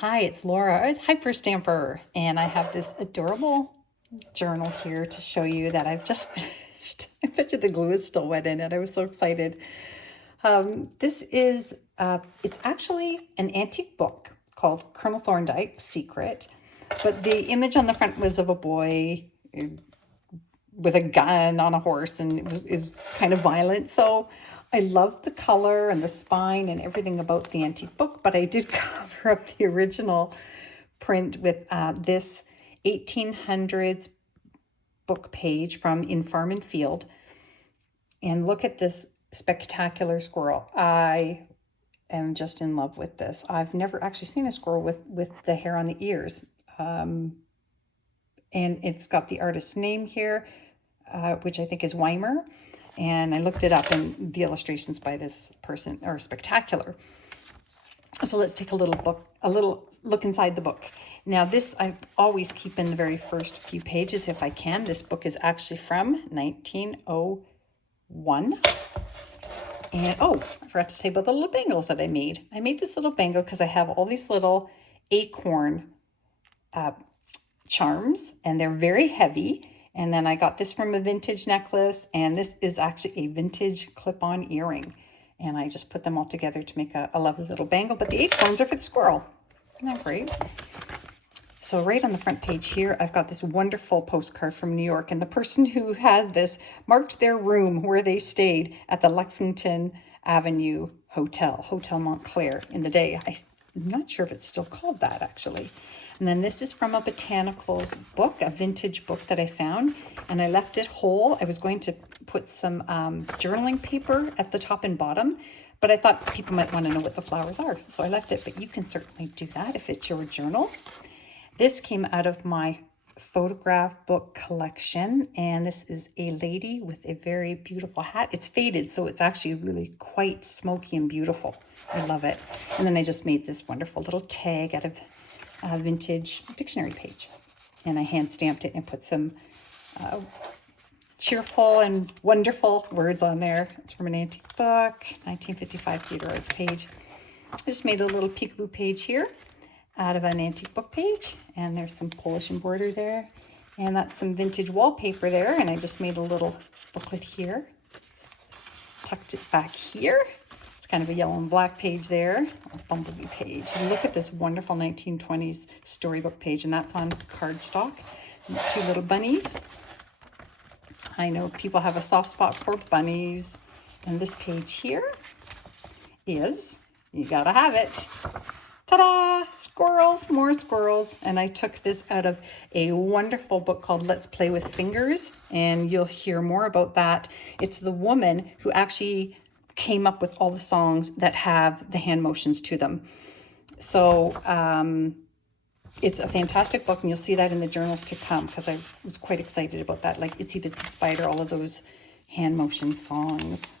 Hi, it's Laura at Hyperstamper, and I have this adorable journal here to show you that I've just finished. I bet you the glue is still wet in it. I was so excited. This is, it's actually an antique book called Colonel Thorndyke's Secret, but the image on the front was of a boy with a gun on a horse, and is kind of violent. So I loved the color and the spine and everything about the antique book, but I did cover up the original print with this 1800s book page from In Farm and Field. And look at this spectacular squirrel. I am just in love with this. I've never actually seen a squirrel with the hair on the ears. And it's got the artist's name here, which I think is Weimer. And I looked it up, and the illustrations by this person are spectacular. So let's take a little look inside the book. Now this I always keep in the very first few pages if I can. This book is actually from 1901. And oh, I forgot to say about the little bangles that I made. I made this little bangle because I have all these little acorn charms, and they're very heavy. And then I got this from a vintage necklace, and this is actually a vintage clip-on earring. And I just put them all together to make a lovely little bangle, but the acorns are for the squirrel. Isn't that great? So right on the front page here, I've got this wonderful postcard from New York, and the person who had this marked their room where they stayed at the Lexington Avenue Hotel, Hotel Montclair in the day. I'm not sure if it's still called that, actually. And then this is from a botanicals book, a vintage book that I found, and I left it whole. I was going to put some journaling paper at the top and bottom, but I thought people might want to know what the flowers are, so I left it, but you can certainly do that if it's your journal. This came out of my photograph book collection, and this is a lady with a very beautiful hat. It's faded, so it's actually really quite smoky and beautiful. I love it. And then I just made this wonderful little tag out of a vintage dictionary page, and I hand stamped it and put some cheerful and wonderful words on there. It's from an antique book, 1955 Theodore Arts page. I just made a little peekaboo page here out of an antique book page, and there's some Polish embroidery there, and that's some vintage wallpaper there, and I just made a little booklet here, tucked it back here. It's kind of a yellow and black page there, a bumblebee page. And look at this wonderful 1920s storybook page, and that's on cardstock. And two little bunnies. I know people have a soft spot for bunnies, and this page here is, you gotta have it. Ta-da! Squirrels, more squirrels. And I took this out of a wonderful book called Let's Play with Fingers, and you'll hear more about that. It's the woman who actually came up with all the songs that have the hand motions to them. So it's a fantastic book, and you'll see that in the journals to come, because I was quite excited about that, like Itsy Bitsy Spider, all of those hand motion songs.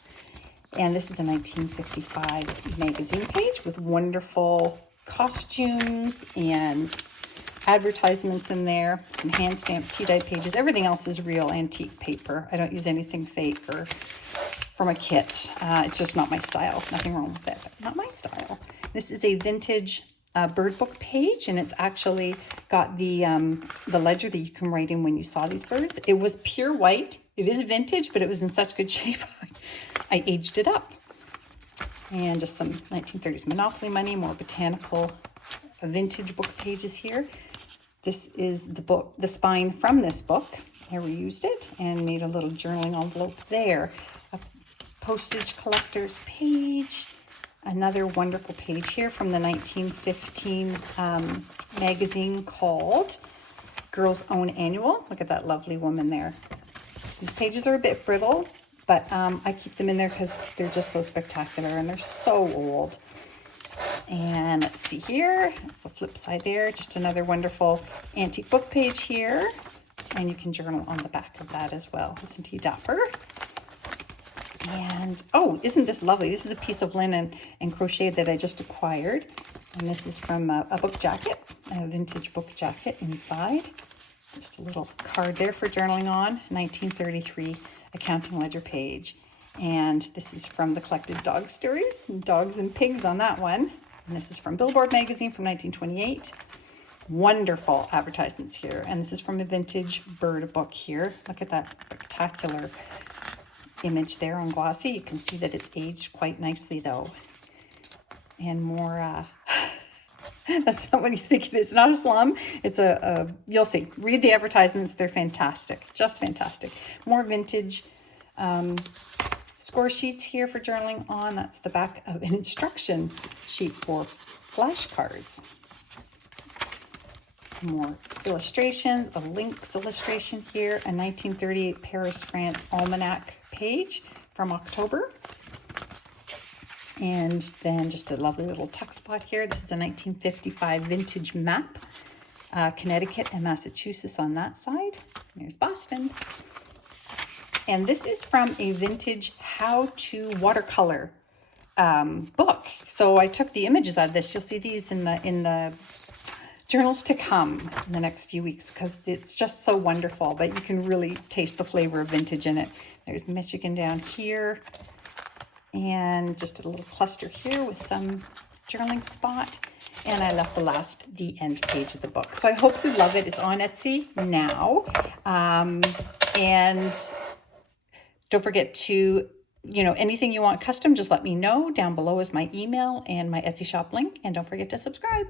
And this is a 1955 magazine page with wonderful costumes and advertisements in there, some hand stamped tea-dyed pages. Everything else is real antique paper. I don't use anything fake or from a kit. It's just not my style. Nothing wrong with it, but not my style. This is a vintage bird book page, and it's actually got the ledger that you can write in when you saw these birds. It was pure white. It is vintage, but it was in such good shape. I aged it up. And just some 1930s Monopoly money, more botanical vintage book pages here. This is the book, the spine from this book. I reused it and made a little journaling envelope there. A postage collector's page. Another wonderful page here from the 1915 magazine called Girl's Own Annual. Look at that lovely woman there. These pages are a bit brittle, but I keep them in there because they're just so spectacular, and they're so old. And let's see here, that's the flip side there, just another wonderful antique book page here, and you can journal on the back of that as well. Isn't he dapper? And oh, isn't this lovely? This is a piece of linen and crochet that I just acquired, and this is from a book jacket, a vintage book jacket inside. Just a little card there for journaling on, 1933 accounting ledger page. And this is from the collected dog stories, dogs and pigs on that one. And this is from Billboard magazine from 1928. Wonderful advertisements here. And this is from a vintage bird book here. Look at that spectacular image there on glossy. You can see that it's aged quite nicely though. And more, that's not what you think it is. It's not a slum. It's you'll see. Read the advertisements. They're fantastic. Just fantastic. More vintage score sheets here for journaling on. That's the back of an instruction sheet for flashcards. More illustrations, a Lynx illustration here, a 1938 Paris, France almanac page from October. And then just a lovely little tuck spot here. This is a 1955 vintage map, Connecticut and Massachusetts on that side. There's Boston. And this is from a vintage how-to watercolor book. So I took the images out of this. You'll see these in the journals to come in the next few weeks because it's just so wonderful, but you can really taste the flavor of vintage in it. There's Michigan down here and just a little cluster here with some journaling spot. And I left the end page of the book. So I hope you love it. It's on Etsy now. And don't forget to, anything you want custom, just let me know. Down below is my email and my Etsy shop link. And don't forget to subscribe.